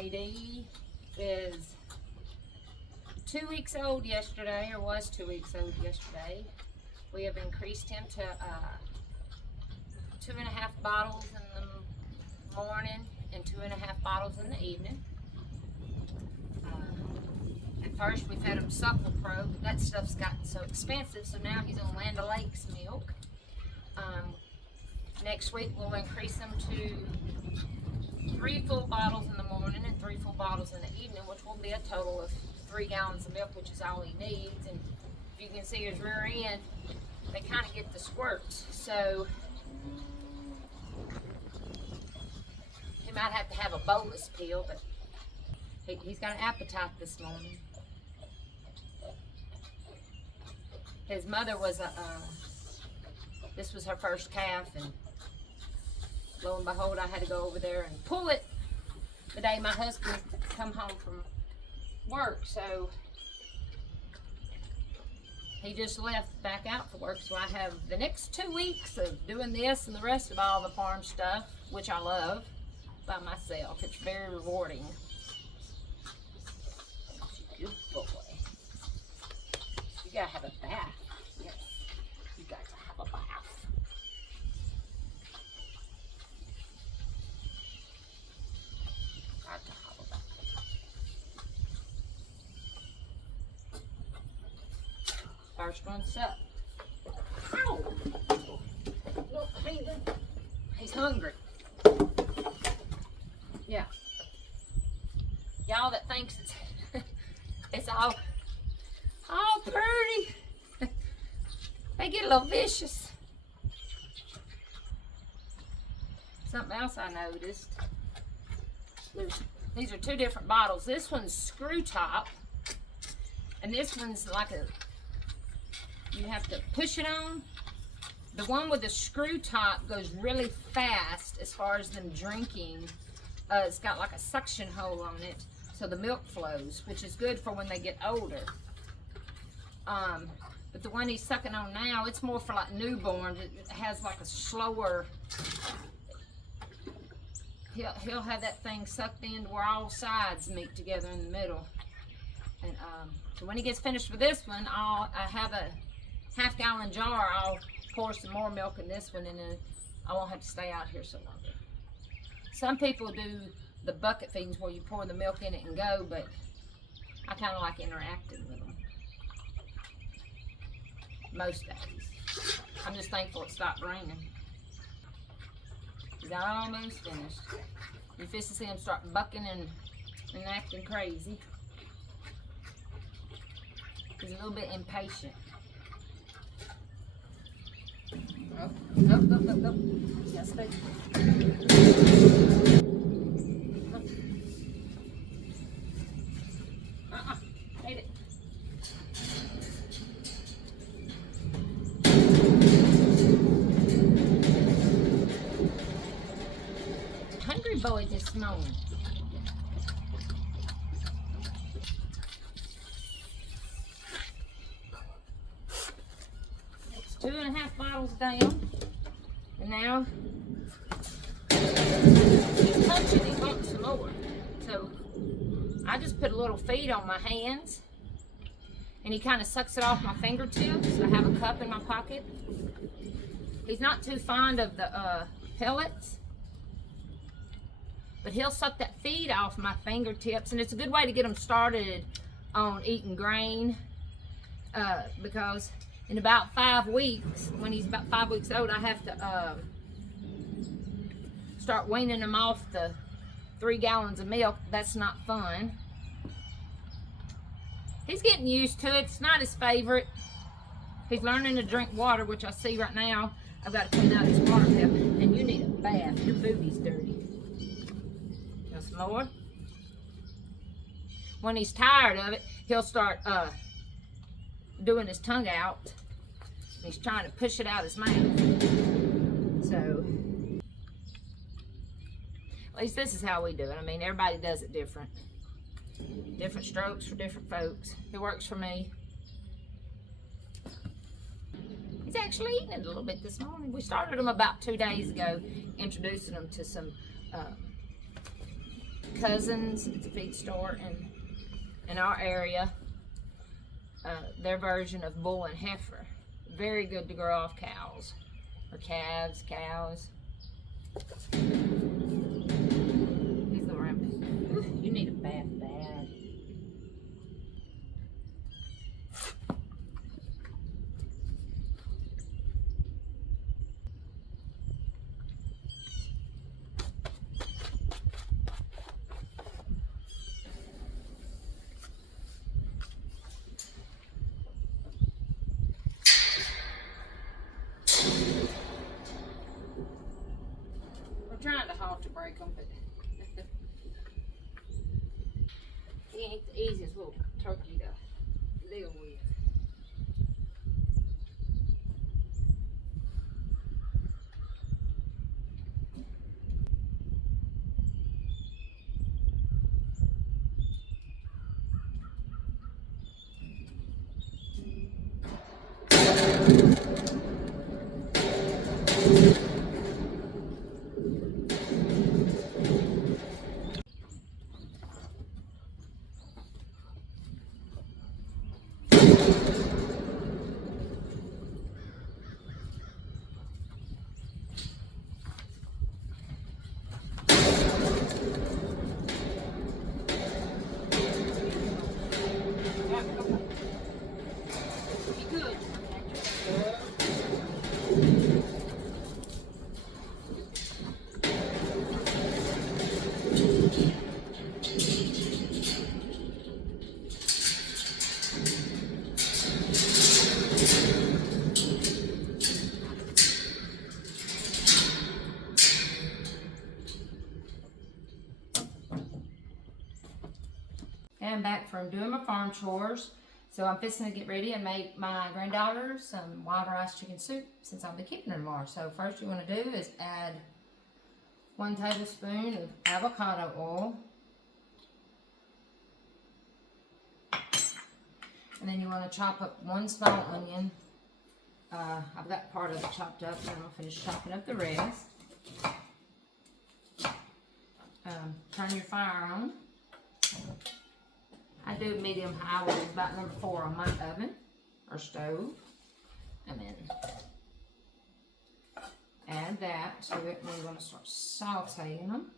JD is 2 weeks old yesterday, or was 2 weeks old yesterday. We have increased him to 2.5 bottles in the morning and 2.5 bottles in the evening. At first we've had him Supple Pro, but that stuff's gotten so expensive, so now he's on Land O'Lakes milk. Next week we'll increase him to 3 full bottles in the morning and 3 full bottles in the evening, which will be a total of 3 gallons of milk, which is all he needs. And if you can see his rear end, they kind of get the squirts, so he might have to have a bolus pill, but he's got an appetite this morning. His mother was this was her first calf, and lo and behold, I had to go over there and pull it the day my husband come home from work. So he just left back out for work, so I have the next 2 weeks of doing this and the rest of all the farm stuff, which I love, by myself. It's very rewarding. Good boy. You gotta have a bath. Yes, you got to have a bath. Got to have a bath. First one sucked. Ow! Look, he's hungry. Yeah. Y'all that thinks it's all pretty, they get a little vicious. Something else I noticed, these are 2 different bottles. This one's screw top, and this one's like you have to push it on. The one with the screw top goes really fast as far as them drinking. It's got like a suction hole on it, so the milk flows, which is good for when they get older. But the one he's sucking on now, it's more for like newborns. It has like a slower, he'll have that thing sucked in where all sides meet together in the middle. And so when he gets finished with this one, I have a half-gallon jar. I'll pour some more milk in this one, and then I won't have to stay out here so long. Some people do the bucket feedings where you pour the milk in it and go, but I kind of like interacting with them most days. I'm just thankful it stopped raining. He's almost finished. You're supposed to see him start bucking and acting crazy. He's a little bit impatient. Oh, no. Yes, baby. Hate it. Hungry boy this morning. It's 2.5 bottles down, and now he's touching. He wants some more. So I just put a little feed on my hands, and he kind of sucks it off my fingertips. I have a cup in my pocket. He's not too fond of the pellets, but he'll suck that feed off my fingertips, and it's a good way to get him started on eating grain, because in about 5 weeks, when he's about 5 weeks old, I have to start weaning him off the 3 gallons of milk. That's not fun. He's getting used to it. It's not his favorite. He's learning to drink water, which I see right now. I've got to clean out his water tap. And you need a bath. Your booty's dirty. Want some more? When he's tired of it, he'll start doing his tongue out. He's trying to push it out his mouth. So at least this is how we do it. I mean, everybody does it different. Different strokes for different folks. It works for me. He's actually eating it a little bit this morning. We started him about 2 days ago, introducing him to some Cousins. It's a feed store in our area. Their version of bull and heifer. Very good to grow off cows. Or calves, cows. He's the rampant. You need a bath bad. Trying to halt to break them, but he ain't the easiest little turkey to deal with. I'm back from doing my farm chores, so I'm fixing to get ready and make my granddaughter some wild rice chicken soup since I'll be keeping her tomorrow. So first you want to do is add 1 tablespoon of avocado oil, and then you want to chop up 1 small onion. I've got part of it chopped up, and I'll finish chopping up the rest. Turn your fire on. I do medium-high, which is about number 4 on my oven or stove. And then add that to it, and we're going to start sauteing them.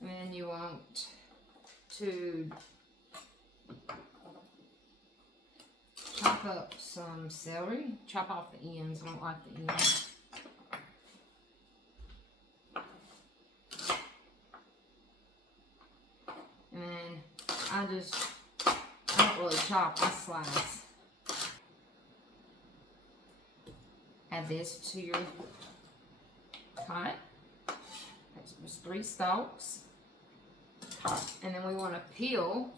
And then you want to chop up some celery. Chop off the ends. I don't like the ends. And then I don't really chop, I slice. Add this to your pot. That's just 3 stalks. And then we want to peel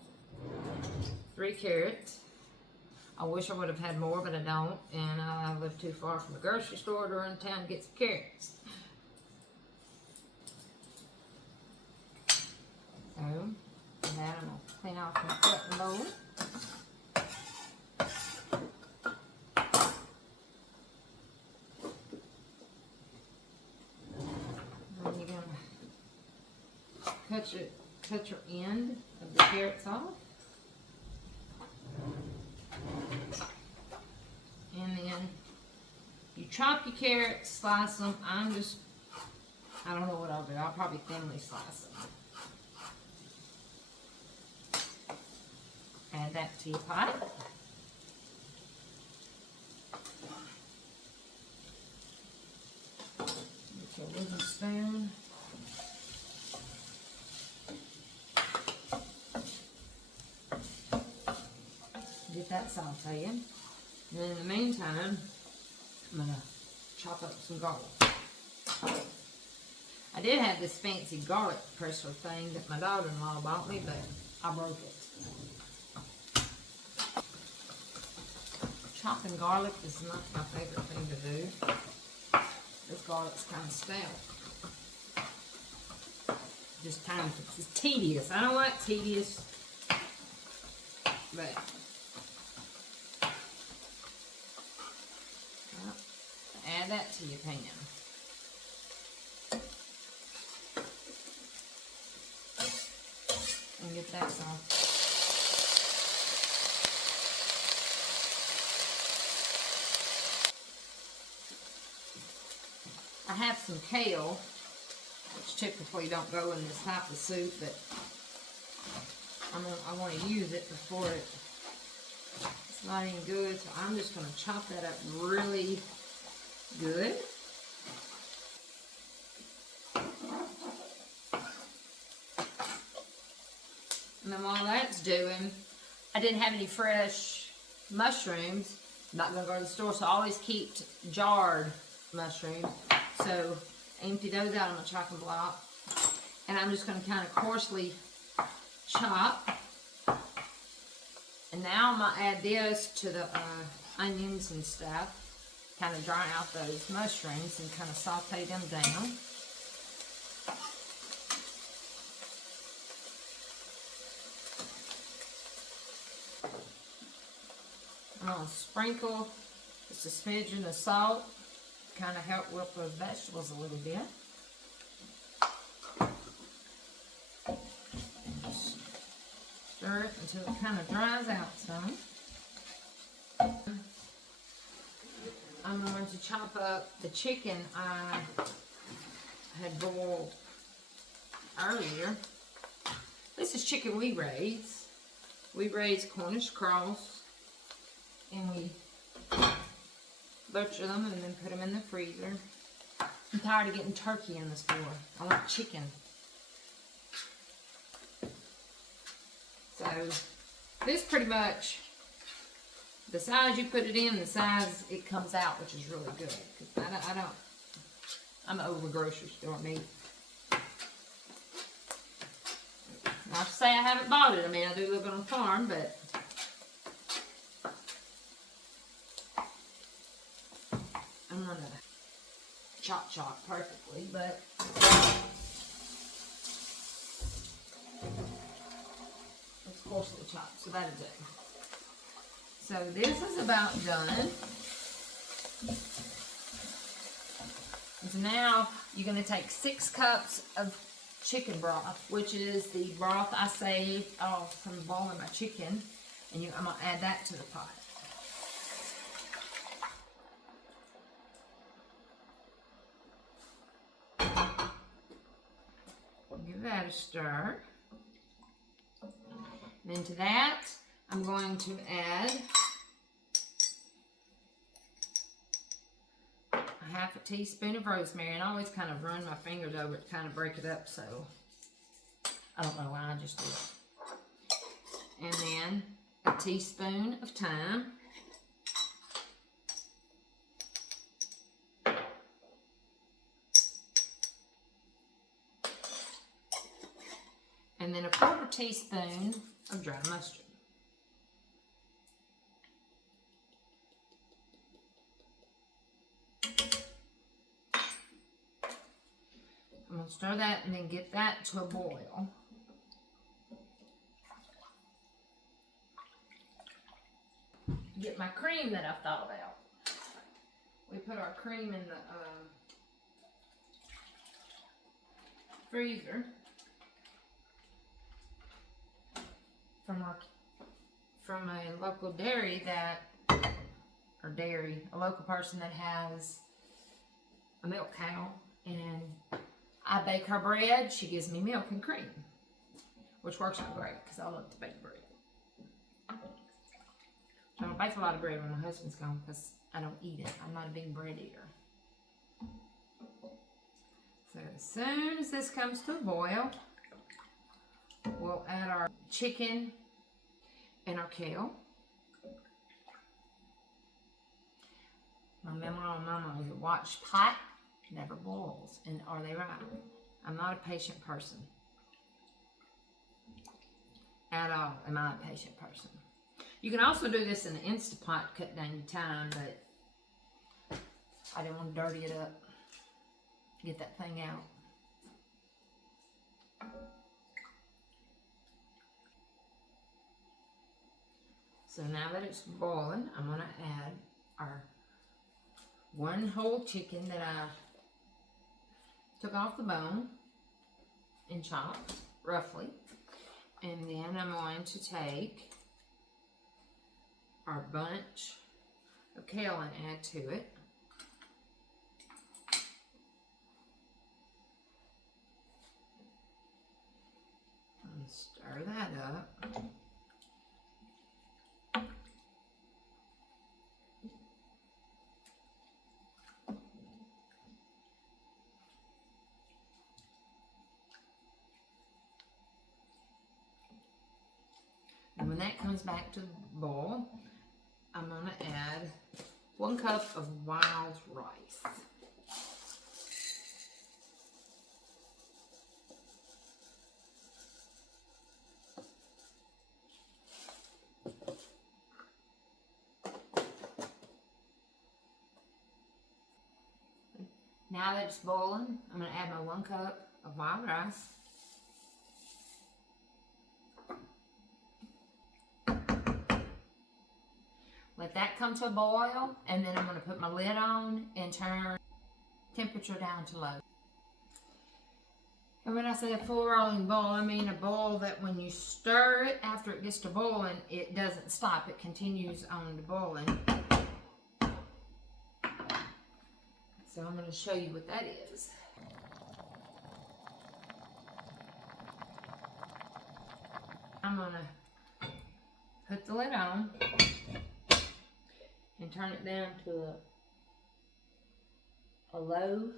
3 carrots. I wish I would have had more, but I don't. And I live too far from the grocery store to run town to get some carrots. So, and that I'm going to clean off my cutting bowl. And you're going to cut your end of the carrots off. And then you chop your carrots, slice them. I don't know what I'll do. I'll probably thinly slice them. Add that to your pot. Get your wooden spoon. Get that sauteing. And in the meantime, I'm going to chop up some garlic. I did have this fancy garlic presser thing that my daughter-in-law bought me, but I broke it. Chopping garlic is not my favorite thing to do. This garlic's kind of stout. Just kind of, it's tedious. I don't like tedious, but add that to your pan. get that going. I have some kale, which typically don't go in this type of soup, but I want to use it before it's not any good. So I'm just going to chop that up really good. And then while that's doing, I didn't have any fresh mushrooms. I'm not going to go to the store, so I always keep jarred mushrooms. So empty those out on my chopping block. And I'm just going to kind of coarsely chop. And now I'm going to add this to the onions and stuff. Kind of dry out those mushrooms and kind of saute them down. I'm going to sprinkle just a smidgen of salt, kind of help whip those vegetables a little bit. And just stir it until it kind of dries out some. I'm going to chop up the chicken I had boiled earlier. This is chicken we raise. We raise Cornish cross. And we butcher them and then put them in the freezer. I'm tired of getting turkey in the store. I want chicken. So this pretty much, the size you put it in, the size it comes out, which is really good. I'm over grocery store meat. Not to say I haven't bought it. I mean, I do live on a farm, but I'm gonna chop perfectly, but it's coarsely chopped, so that'll do. So this is about done. So now you're gonna take 6 cups of chicken broth, which is the broth I saved from boiling my chicken, and I'm gonna add that to the pot. Give that a stir. And then to that, I'm going to add a half a teaspoon of rosemary, and I always kind of run my fingers over it to kind of break it up, so I don't know why, I just do it. And then a teaspoon of thyme. And then a 1/4 teaspoon of dry mustard. I'm going to stir that and then get that to a boil. Get my cream that I thought about. We put our cream in the freezer. From a local dairy a local person that has a milk cow, and I bake her bread. She gives me milk and cream, which works out great because I love to bake bread. I don't bake a lot of bread when my husband's gone because I don't eat it. I'm not a big bread eater. So as soon as this comes to a boil, we'll add our chicken and our kale. My mama was a watch pot never boils, and are they right? I'm not a patient person at all. Am I a patient person? You can also do this in an Instant Pot, cut down your time, but I didn't want to dirty it up. Get that thing out. So now that it's boiling, I'm going to add our 1 whole chicken that I took off the bone and chopped roughly. And then I'm going to take our bunch of kale and add to it. And stir that up. And when that comes back to the boil, I'm going to add 1 cup of wild rice. Now that it's boiling, I'm going to add my 1 cup of wild rice. Let that come to a boil, and then I'm going to put my lid on and turn temperature down to low. And when I say a full rolling boil, I mean a boil that when you stir it after it gets to boiling, it doesn't stop. It continues on to boiling. So I'm going to show you what that is. I'm going to put the lid on and turn it down to a low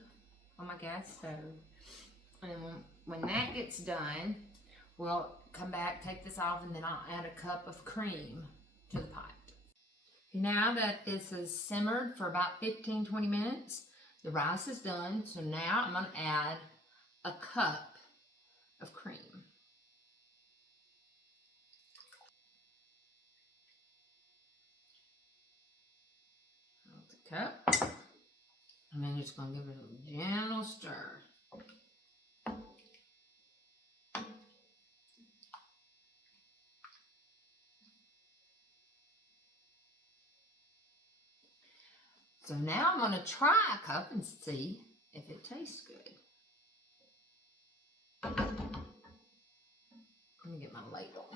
on my gas stove. And when that gets done, we'll come back, take this off, and then I'll add a cup of cream to the pot. Now that this is simmered for about 15-20 minutes, the rice is done. So now I'm going to add a cup of cream. The cup, and then just going to give it a gentle stir. So now I'm going to try a cup and see if it tastes good. Let me get my ladle.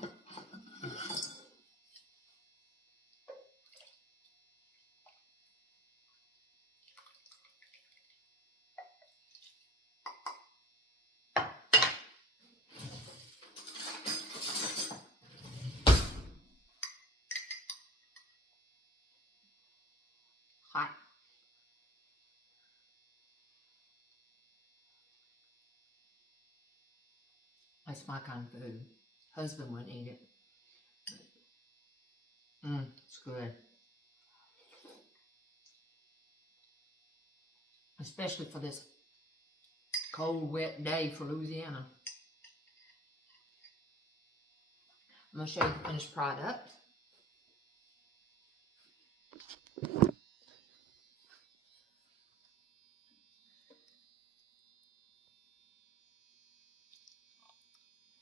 Hot. That's my kind of food. Husband wouldn't eat it. It's good. Especially for this cold, wet day for Louisiana. I'm going to show you the finished product.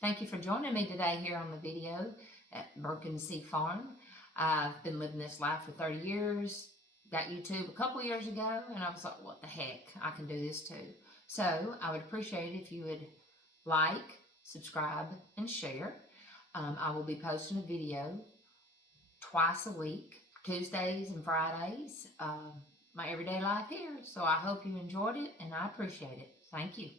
Thank you for joining me today here on the video at Birkin Sea Farm. I've been living this life for 30 years. Got YouTube a couple years ago, and I was like, what the heck, I can do this too. So I would appreciate it if you would like, subscribe, and share. I will be posting a video twice a week, Tuesdays and Fridays, my everyday life here. So I hope you enjoyed it, and I appreciate it. Thank you.